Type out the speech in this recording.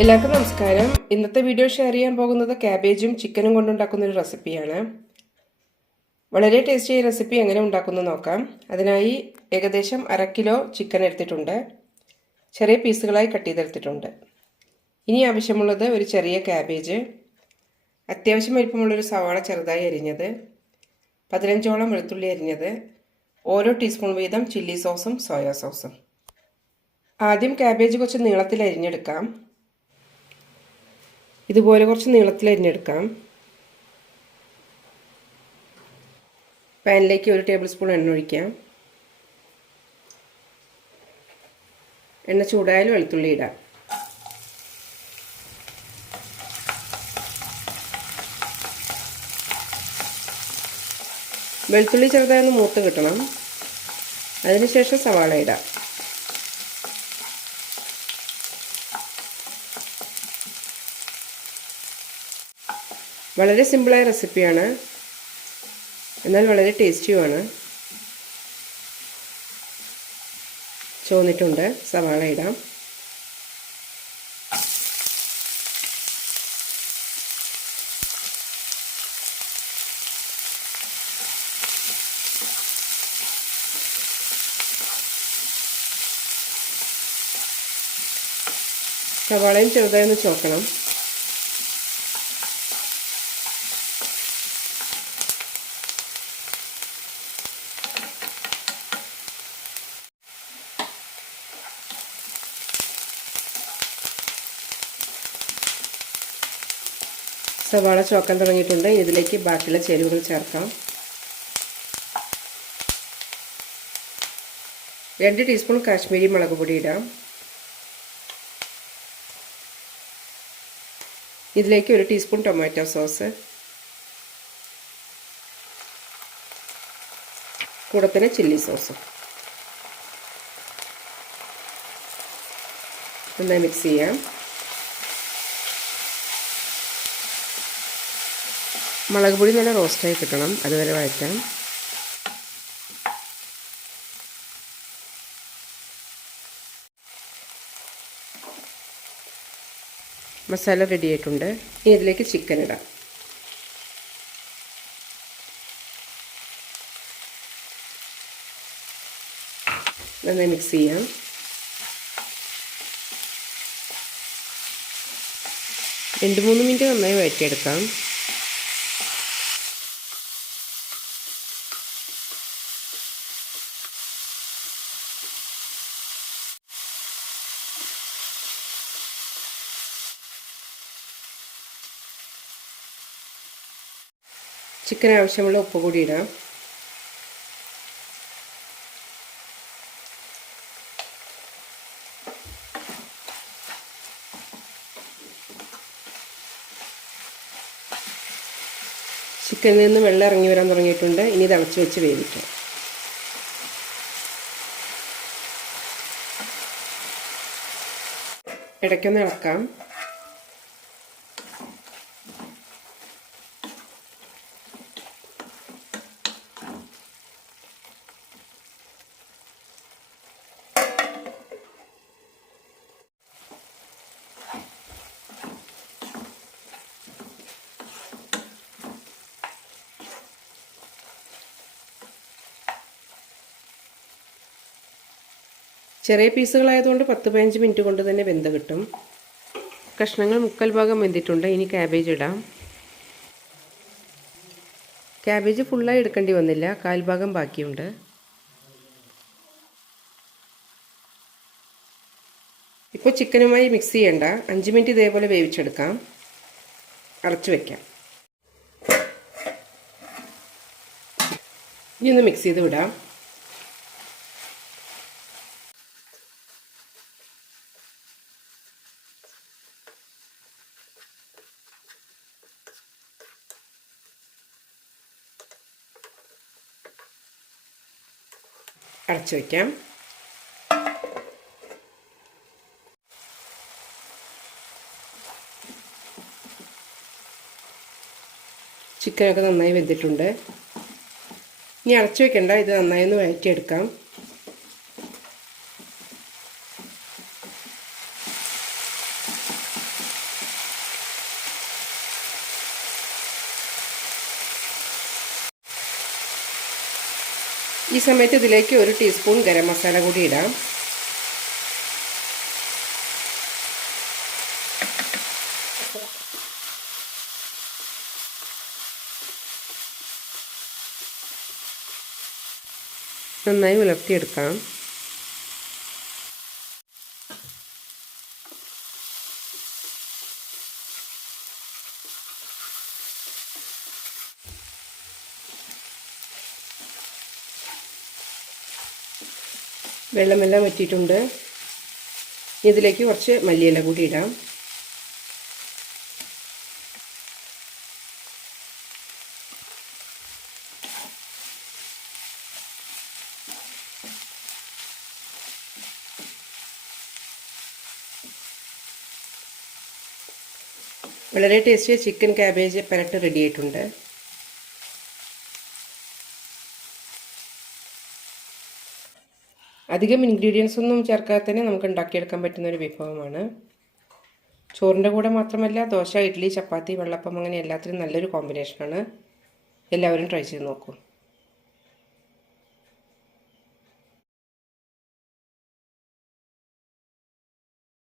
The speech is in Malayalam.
എല്ലാവർക്കും നമസ്കാരം. ഇന്നത്തെ വീഡിയോ ഷെയർ ചെയ്യാൻ പോകുന്നത് ക്യാബേജും ചിക്കനും കൊണ്ടുണ്ടാക്കുന്ന ഒരു റെസിപ്പിയാണ് വളരെ ടേസ്റ്റി റെസിപ്പി എങ്ങനെ ഉണ്ടാക്കുന്നു നോക്കാം. അതിനായി ഏകദേശം അര കിലോ ചിക്കൻ എടുത്തിട്ടുണ്ട്. ചെറിയ പീസുകളായി കട്ട് ചെയ്തെടുത്തിട്ടുണ്ട്. ഇനി ആവശ്യമുള്ളത് ഒരു ചെറിയ ക്യാബേജ് അത്യാവശ്യം വലിപ്പമുള്ളൊരു സവാള ചെറുതായി അരിഞ്ഞത് പതിനഞ്ചോളം വെളുത്തുള്ളി അരിഞ്ഞത് ഓരോ ടീസ്പൂൺ വീതം ചില്ലി സോസും സോയാ സോസും ആദ്യം ക്യാബേജ് കുറച്ച് നീളത്തിൽ അരിഞ്ഞെടുക്കാം. ഇതുപോലെ കുറച്ച് നീളത്തിൽ അരിഞ്ഞെടുക്കാം. പാനിലേക്ക് ഒരു ടേബിൾ സ്പൂൺ എണ്ണ ഒഴിക്കാം. എണ്ണ ചൂടായാലും വെളുത്തുള്ളി ഇടാം. വെളുത്തുള്ളി ചെറുതായൊന്ന് മൂത്ത് കിട്ടണം. അതിനുശേഷം സവാള ഇടാം. വളരെ സിമ്പിളായ റെസിപ്പിയാണ്. എന്നാൽ വളരെ ടേസ്റ്റിയുമാണ്. ചോന്നിട്ടുണ്ട് സവാള ഇടാം. സവാളയും ചെറുതായി ഒന്ന് ചോക്കണം. സവാള ചോക്കാൻ തുടങ്ങിയിട്ടുണ്ട്. ഇതിലേക്ക് ബാക്കിയുള്ള ചേരുവകൾ ചേർക്കാം. രണ്ട് ടീസ്പൂൺ കാശ്മീരി മുളക് പൊടി ഇടാം. ഇതിലേക്ക് ഒരു ടീസ്പൂൺ ടൊമാറ്റോ സോസ്. കൂടെ തന്നെ ചില്ലി സോസും. നന്നായി മിക്സ് ചെയ്യാം. മുളക് പൊടി നല്ല റോസ്റ്റായി കിട്ടണം. അതുവരെ വഴറ്റാം മസാല റെഡി ആയിട്ടുണ്ട്. ഇനി ഇതിലേക്ക് ചിക്കൻ ഇടാം. നന്നായി മിക്സ് ചെയ്യാം. രണ്ട് മൂന്ന് മിനിറ്റ് നന്നായി വഴറ്റിയെടുക്കാം. ചിക്കൻ ആവശ്യമുള്ള ഉപ്പ് കൂടി ഇടാം. ചിക്കനിൽ നിന്ന് വെള്ളം ഇറങ്ങി വരാൻ തുടങ്ങിയിട്ടുണ്ട്. ഇനി തിളച്ച് വെച്ച് വേവിക്കാം. ഇടയ്ക്കൊന്ന് ഇളക്കാം. ചെറിയ പീസുകളായതുകൊണ്ട് പത്ത് പതിനഞ്ച് മിനിറ്റ് കൊണ്ട് തന്നെ വെന്ത് കിട്ടും. കഷ്ണങ്ങൾ മുക്കൽ ഭാഗം വെന്തിട്ടുണ്ട്. ഇനി ക്യാബേജ് ഇടാം. ക്യാബേജ് ഫുള്ളായി എടുക്കേണ്ടി വന്നില്ല. കാൽഭാഗം ബാക്കിയുണ്ട്. ഇപ്പോൾ ചിക്കനുമായി മിക്സ് ചെയ്യണ്ട. അഞ്ച് മിനിറ്റ് ഇതേപോലെ വേവിച്ചെടുക്കാം. അടച്ചു വയ്ക്കാം ഇനി ഒന്ന് മിക്സ് ചെയ്ത് വിടാം. അടച്ചു വയ്ക്കാം ചിക്കനൊക്കെ നന്നായി വെന്തിട്ടുണ്ട്. ഇനി അടച്ചു വെക്കണ്ട ഇത് നന്നായി ഒന്ന് വഴറ്റിയെടുക്കാം. ഈ സമയത്ത് ഇതിലേക്ക് ഒരു ടീസ്പൂൺ ഗരം മസാല കൂടി ഇടാം. നന്നായി ഉലർത്തിയെടുക്കാം. വെള്ളമെല്ലാം വറ്റിയിട്ടുണ്ട്. ഇതിലേക്ക് കുറച്ച് മല്ലിയില കൂടി ഇടാം. വളരെ ടേസ്റ്റിയ ചിക്കൻ ക്യാബേജ് പെരട്ട് റെഡി ആയിട്ടുണ്ട്. അധികം ഇൻഗ്രീഡിയൻസ് ഒന്നും ചേർക്കാതെ തന്നെ നമുക്ക് ഉണ്ടാക്കിയെടുക്കാൻ പറ്റുന്ന ഒരു വിഭവമാണ്. ചോറിന്റെ കൂടെ മാത്രമല്ല ദോശ ഇഡ്ഡലി ചപ്പാത്തി വെള്ളപ്പം അങ്ങനെ എല്ലാത്തിനും നല്ലൊരു കോമ്പിനേഷനാണ് എല്ലാവരും ട്രൈ ചെയ്ത് നോക്കൂ.